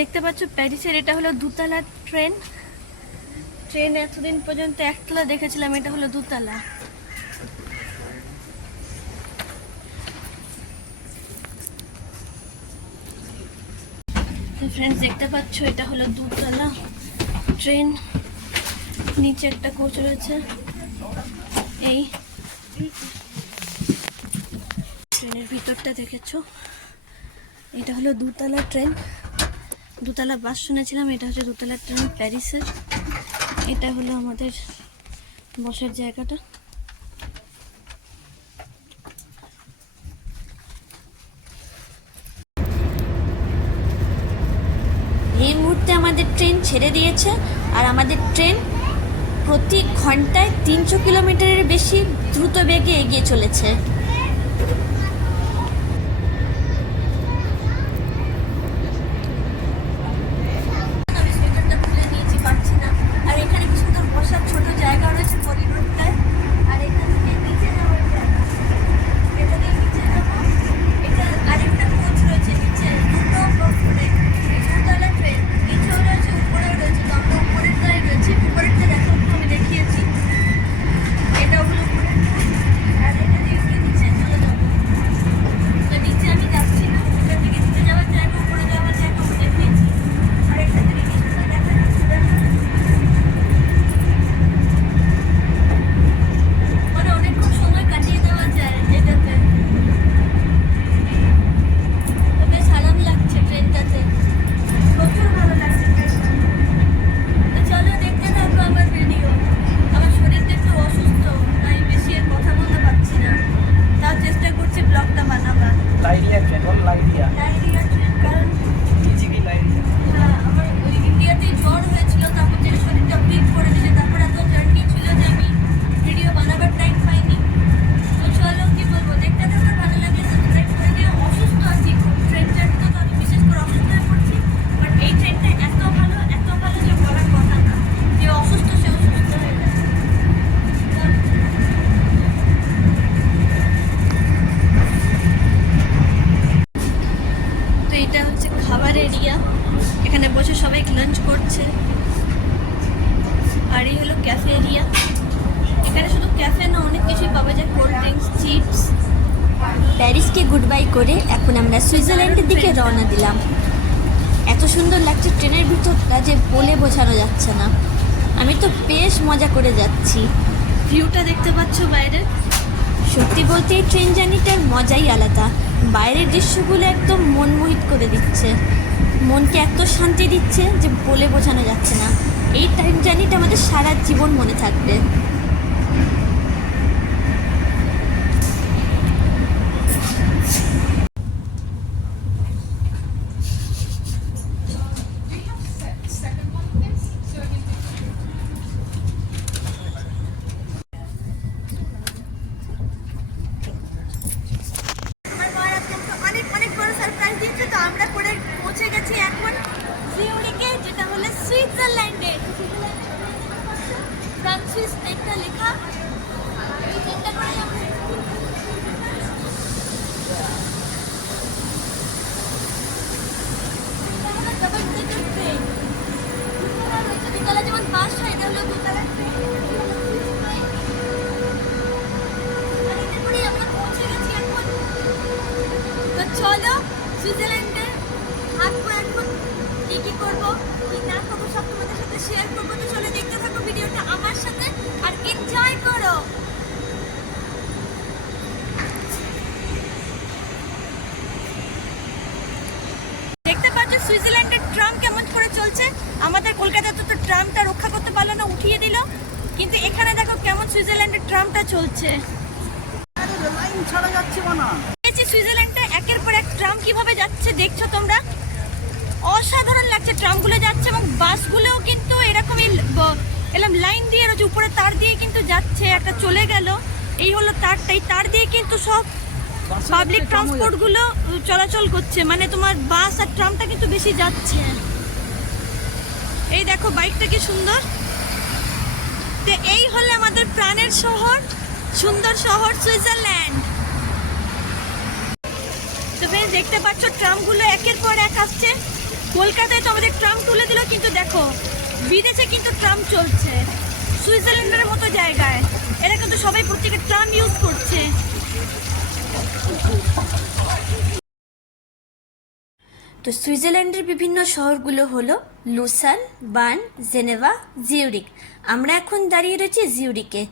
দেখতে পাচ্ছ প্যারিসের, এটা হলো দুতলা ট্রেন। ট্রেন এতদিন পর্যন্ত একতলা দেখেছিলাম, এটা হলো দুতলা। ফ্রেন্ডস দেখতে পাচ্ছ, এটা হলো দুতলা ট্রেন। নিচে একটা কোচ রয়েছে। এই ট্রেনের ভিতরটা দেখেছ। এটা হলো দুতলা ট্রেন। দুতলা বাস শুনেছিলাম, এটা হচ্ছে দুতলা ট্রেন প্যারিসের। এটা হলো আমাদের বসার জায়গাটা। এই মুহূর্তে আমাদের ট্রেন ছেড়ে দিয়েছে, আর আমাদের ট্রেন প্রতি ঘন্টায় তিনশো কিলোমিটারের বেশি দ্রুত বেগে এগিয়ে চলেছে। বসে লাঞ্চ করছে। আর এই হলো ক্যাফে এরিয়া এখানে শুধু ক্যাফে না অনেক কিছুই পাওয়া যায়। কোল্ড ড্রিঙ্কস চিপস প্যারিসকে গুড বাই করে এখন আমরা সুইজারল্যান্ডের দিকে রওনা দিলাম। এত সুন্দর লাগছে ট্রেনের ভিতরটা যে বলে বোঝানো যাচ্ছে না। আমি তো বেশ মজা করে যাচ্ছি। ভিউটা দেখতে পাচ্ছ বাইরে? সত্যি বলতে এই ট্রেন জার্নিটার মজাই আলাদা। বাইরের দৃশ্যগুলো একদম মনমোহিত করে দিচ্ছে। মনকে এত শান্তি দিচ্ছে যে বলে বোঝানো যাচ্ছে না। এই টাইম জার্নিটা আমাদের সারা জীবন মনে থাকবে আমার মা আজকে আমাকে অনেক অনেক বড় সারপ্রাইজ দিয়েছে তো আমরা করে পৌঁছে গেছি এখন জিউরিকে যেটা হলো সুইজারল্যান্ডে ফ্রান্সিস একটা লেখা? ছাড়া যাচ্ছে না? দেখছি সুইজারল্যান্ডে একের পর এক ট্রাম কীভাবে যাচ্ছে দেখছ তোমরা? অসাধারণ লাগছে ট্রামগুলো যাচ্ছে এবং বাসগুলোও কিন্তু এরকমই এরকম লাইন দিয়ে রয়েছে উপরে তার দিয়ে কিন্তু যাচ্ছে একটা চলে গেল। এই হলো তারটাই তার দিয়ে কিন্তু সব পাবলিক ট্রান্সপোর্টগুলো চলাচল করছে মানে তোমার বাস আর ট্রামটা কিন্তু বেশি যাচ্ছে। এই দেখো বাইকটা কি সুন্দর? তো এই হলো আমাদের প্রাণের শহর। সুন্দর শহর সুইজারল্যান্ড। তো দেখতে পাচ্ছ ট্রামগুলো একের পর এক আসছে। কলকাতায় তো আমাদের ট্রাম তুলে দিল, কিন্তু দেখো, বিদেশে কিন্তু ট্রাম চলছে। সুইজারল্যান্ডের মতো জায়গায়। এরা কিন্তু সবাই প্রত্যেকে ট্রাম ইউজ করছে। তো সুইজারল্যান্ডের বিভিন্ন শহরগুলো হলো লুসান, বার্ন, জেনেভা, জিউরিক। আমরা এখন দাঁড়িয়ে রয়েছি জিউরিকে।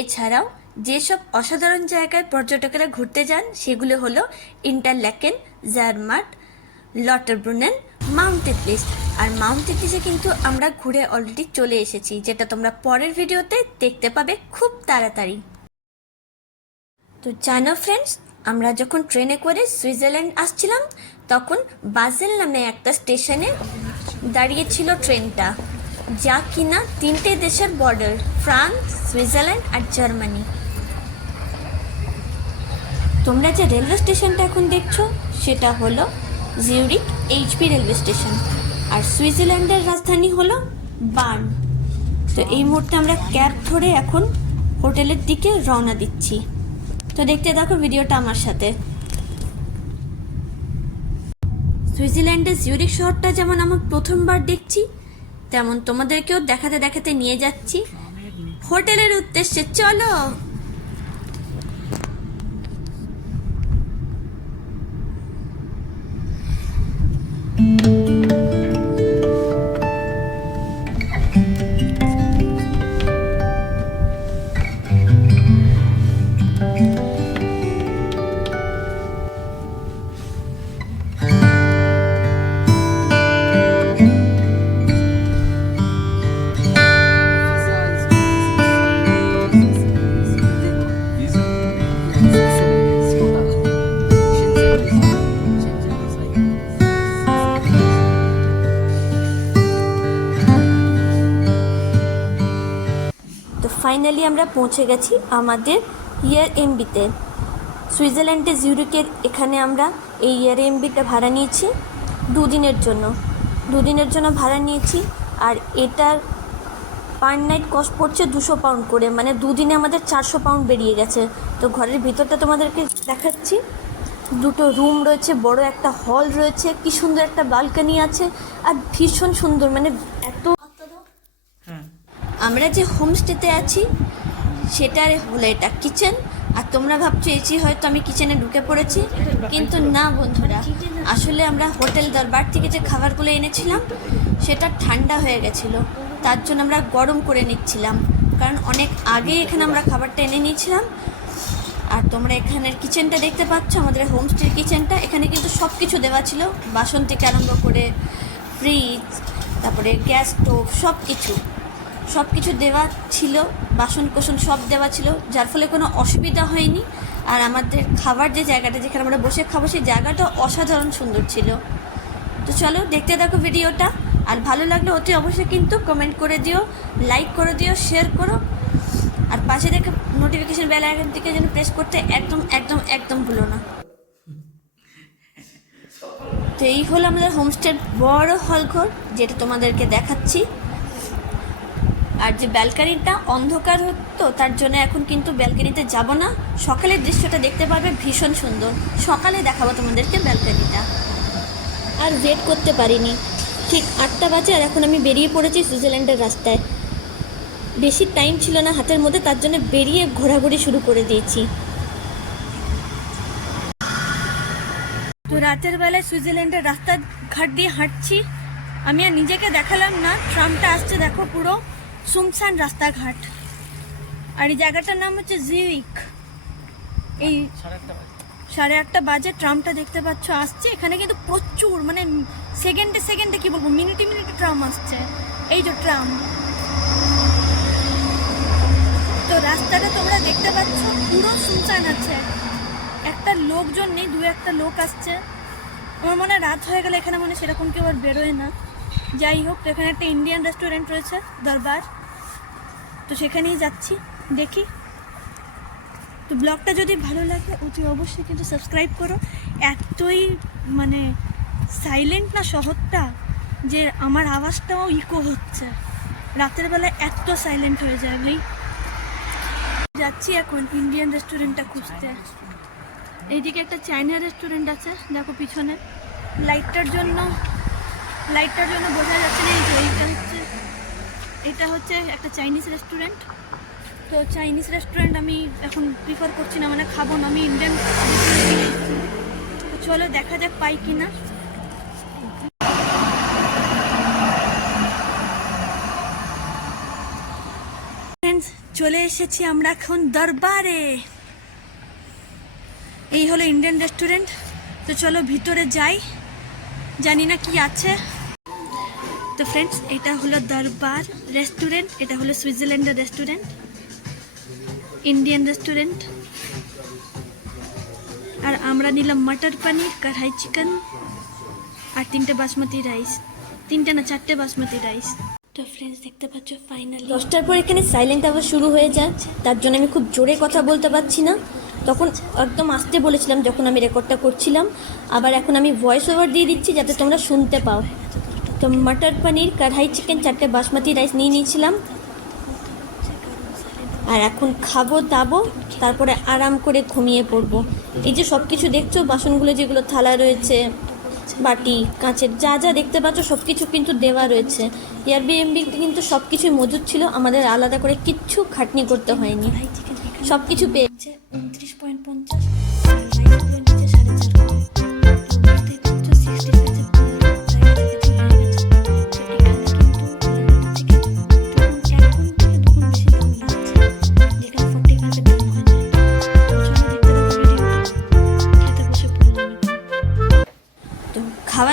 এছাড়াও যেসব অসাধারণ জায়গায় পর্যটকেরা ঘুরতে যান, সেগুলো হলো Interlaken Zermatt, Lauterbrunnen mountain place. আর মাউন্টেন প্লেসে কিন্তু আমরা ঘুরে অলরেডি চলে এসেছি, যেটা তোমরা পরের ভিডিওতে দেখতে পাবে খুব তাড়াতাড়ি। তো জানো ফ্রেন্ডস আমরা যখন ট্রেনে করে সুইজারল্যান্ড আসছিলাম, তখন বাজেল নামে একটা স্টেশনে দাঁড়িয়েছিল ট্রেনটা, যা কিনা তিনটে দেশের বর্ডার ফ্রান্স, সুইজারল্যান্ড আর জার্মানি। তোমরা যে রেলওয়ে স্টেশনটা এখন দেখছ, সেটা হলো জিউরিক এইচপি রেলওয়ে স্টেশন। আর সুইজারল্যান্ডের রাজধানী হলো বার্ন। তো এই মুহূর্তে আমরা ক্যাব ধরে এখন হোটেলের দিকে রওনা দিচ্ছি। তো দেখতে দেখো ভিডিওটা আমার সাথে। সুইজারল্যান্ডের জিউরিক শহরটা যেমন আমার প্রথমবার দেখছি, তেমন তোমাদেরকেও দেখাতে দেখাতে নিয়ে যাচ্ছি। হোটেলের উদ্দেশ্যে চলো! ফাইনালি আমরা পৌঁছে গেছি আমাদের ইয়ার এমবিতে সুইজারল্যান্ডে জিউরিকের এখানে আমরা এই ইয়ার এমবিটা ভাড়া নিয়েছি দুদিনের জন্য। দুদিনের জন্য ভাড়া নিয়েছি আর এটার পার নাইট কস্ট পড়ছে দুশো পাউন্ড করে মানে দুদিনে আমাদের চারশো পাউন্ড বেরিয়ে গেছে। তো ঘরের ভিতরটা তোমাদেরকে দেখাচ্ছি। দুটো রুম রয়েছে, বড় একটা হল রয়েছে, কি সুন্দর একটা বালকানি আছে, আর ভীষণ সুন্দর মানে এত আমরা যে হোমস্টেতে আছি, সেটার হলো এটা কিচেন আর তোমরা ভাবছ এসি হয়তো আমি কিচেনে ঢুকে পড়েছি। কিন্তু না বন্ধুরা, আসলে আমরা হোটেল দরবার থেকে যে খাবারগুলো এনেছিলাম, সেটা ঠান্ডা হয়ে গেছিল। তার জন্য আমরা গরম করে নিচ্ছিলাম। কারণ অনেক আগে এখানে আমরা খাবারটা এনে নিয়েছিলাম। আর তোমরা এখানের কিচেনটা দেখতে পাচ্ছ, আমাদের হোমস্টের কিচেনটা এখানে কিন্তু সব কিছু দেওয়া ছিল। বাসন থেকে আরম্ভ করে ফ্রিজ তারপরে গ্যাস স্টোভ সব কিছু সব কিছু দেওয়া ছিল বাসন কোসন সব দেওয়া ছিল, যার ফলে কোনো অসুবিধা হয়নি। আর আমাদের খাবার যে জায়গাটা যেখানে আমরা বসে খাব, সেই জায়গাটা অসাধারণ সুন্দর ছিল। তো চলো, দেখতে থাকো ভিডিওটা। আর ভালো লাগলে অতি অবশ্যই কিন্তু কমেন্ট করে দিও লাইক করে দিও শেয়ার করো। আর পাশে দেখে নোটিফিকেশন বেল আইকন থেকে যেন প্রেস করতে একদম একদম একদম ভুলো না। তো এই হলো আমাদের হোমস্টের বড় হল ঘর, যেটা তোমাদেরকে দেখাচ্ছি। আর যে ব্যালকানিটা অন্ধকার হতো, তার জন্য এখন কিন্তু ব্যালকানিতে যাব না। সকালের দৃশ্যটা দেখতে পারবে, ভীষণ সুন্দর। সকালে দেখাবো তোমাদেরকে ব্যালকানিটা। আর ওয়েট করতে পারিনি। ঠিক আটটা বাজে আর এখন আমি বেরিয়ে পড়েছি সুইজারল্যান্ডের রাস্তায়। বেশি টাইম ছিল না হাতের মধ্যে, তার জন্য বেরিয়ে ঘোরাঘুরি শুরু করে দিয়েছি। তো রাতের বেলায় সুইজারল্যান্ডের রাস্তা ঘাট দিয়ে হাঁটছি। আমি আর নিজেকে দেখালাম না, ট্রামটা আসছে দেখো পুরো। সুমসান রাস্তাঘাট। আর এই জায়গাটার নাম হচ্ছে জিউইক এই সাড়ে আটটা বাজে ট্রামটা দেখতে পাচ্ছ, আসছে। এখানে কিন্তু প্রচুর মানে সেকেন্ডে সেকেন্ডে কি বলব, মিনিটে মিনিটে ট্রাম আসছে। এই যে ট্রাম। তো রাস্তাটা তোমরা দেখতে পাচ্ছ, পুরো সুনসান আছে। একটা লোকজন নেই, দু একটা লোক আসছে। আমার মনে হয় রাত হয়ে গেলে এখানে মনে সেরকম কেউ আর বেরোয় না। যাই হোক, এখানে একটা ইন্ডিয়ান রেস্টুরেন্ট রয়েছে, দরবার। তো সেখানেই যাচ্ছি, দেখি। তো ব্লগটা যদি ভালো লাগে, অতি অবশ্যই কিন্তু সাবস্ক্রাইব করো। এতই মানে সাইলেন্ট না শহরটা যে আমার আওয়াজটাও ইকো হচ্ছে। রাতের বেলা এত সাইলেন্ট হয়ে যায় ভাই। যাচ্ছি এখন ইন্ডিয়ান রেস্টুরেন্টটা খুঁজতে। এইদিকে একটা চাইনা রেস্টুরেন্ট আছে, দেখো পিছনে। লাইটটার জন্য লাইটটার জন্য বোঝা যাচ্ছে না এই এটা হচ্ছে একটা চাইনিজ রেস্টুরেন্ট তো চাইনিজ রেস্টুরেন্ট আমি এখন প্রিফার করছি না মানে খাব না, আমি ইন্ডিয়ান চলো দেখা যাক পাই কি না চলে এসেছি আমরা এখন দরবারে। এই হলো ইন্ডিয়ান রেস্টুরেন্ট তো চলো ভিতরে যাই। জানি না কি আছে। তো ফ্রেন্ডস এটা হলো দরবার রেস্টুরেন্ট এটা হলো সুইজারল্যান্ডের রেস্টুরেন্ট ইন্ডিয়ান রেস্টুরেন্ট আর আমরা নিলাম মটর পনির, কড়াই চিকেন আর তিনটে বাসমতি রাইস তিনটে না, চারটে বাসমতি রাইস তো ফ্রেন্ডস দেখতে পাচ্ছ ফাইনালি দশটার পর এখানে সাইলেন্ট আবার শুরু হয়ে যায়। তার জন্য আমি খুব জোরে কথা বলতে পারছি না। তখন একদম আসতে বলেছিলাম যখন আমি রেকর্ডটা করছিলাম। আবার এখন আমি ভয়েস ওভার দিয়ে দিচ্ছি যাতে তোমরা শুনতে পাও। তো মটর পনির, কড়াই চিকেন চারটে বাসমতি রাইস নিয়ে নিয়েছিলাম। আর এখন খাব, দাবো, তারপরে আরাম করে ঘুমিয়ে পড়ব। এই যে সব কিছু দেখছ, বাসনগুলো যেগুলো থালা রয়েছে, বাটি, কাঁচের, যা যা দেখতে পাচ্ছ সব কিছু কিন্তু দেওয়া রয়েছে। এয়ারবিএমবিতে কিন্তু সব কিছুই মজুদ ছিল, আমাদের আলাদা করে কিচ্ছু খাটনি করতে হয়নি। সব কিছু পেয়েছে। উনত্রিশ পয়েন্ট পঞ্চাশ।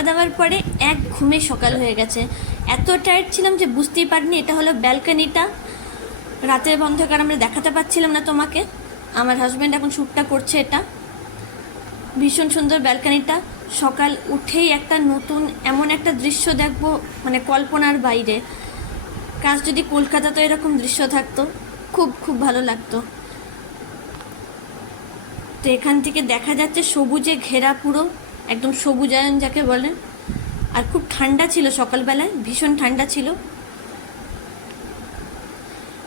দাওয়ার পরে এক ঘুমে সকাল হয়ে গেছে। এত টায়ার্ড ছিলাম যে বুঝতেই পারিনি, এটা হলো ব্যালকানিটা রাতের অন্ধকার আমরা দেখাতে পাচ্ছিলাম না তোমাকে। আমার হাজব্যান্ড এখন শ্যুটটা করছে এটা। ভীষণ সুন্দর ব্যালকানিটা সকাল উঠেই একটা নতুন, এমন একটা দৃশ্য দেখব মানে কল্পনার বাইরে। কাজ যদি কলকাতাতে এরকম দৃশ্য থাকতো, খুব খুব ভালো লাগতো। তো এখান থেকে দেখা যাচ্ছে সবুজে ঘেরা পুরো। একদম সবুজায়ন যাকে বলে। আর খুব ঠান্ডা ছিল সকালবেলায়, ভীষণ ঠান্ডা ছিল।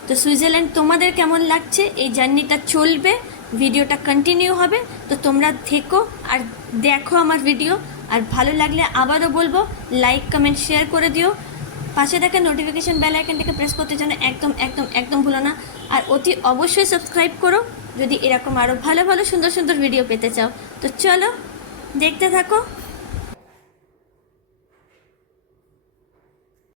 তো সুইজারল্যান্ড, তোমাদের কেমন লাগছে? এই জার্নিটা চলবে, ভিডিওটা কন্টিনিউ হবে। তো তোমরা থেকো আর দেখো আমার ভিডিও আর ভালো লাগলে আবারও বলব লাইক কমেন্ট শেয়ার করে দিও। পাশে দেখা নোটিফিকেশন বেল আইকনটাকে প্রেস করতে যেন একদম একদম একদম ভুলো না। আর অতি অবশ্যই সাবস্ক্রাইব করো, যদি এরকম আরও ভালো ভালো, সুন্দর সুন্দর ভিডিও পেতে চাও। তো চলো দেখতে থাকো।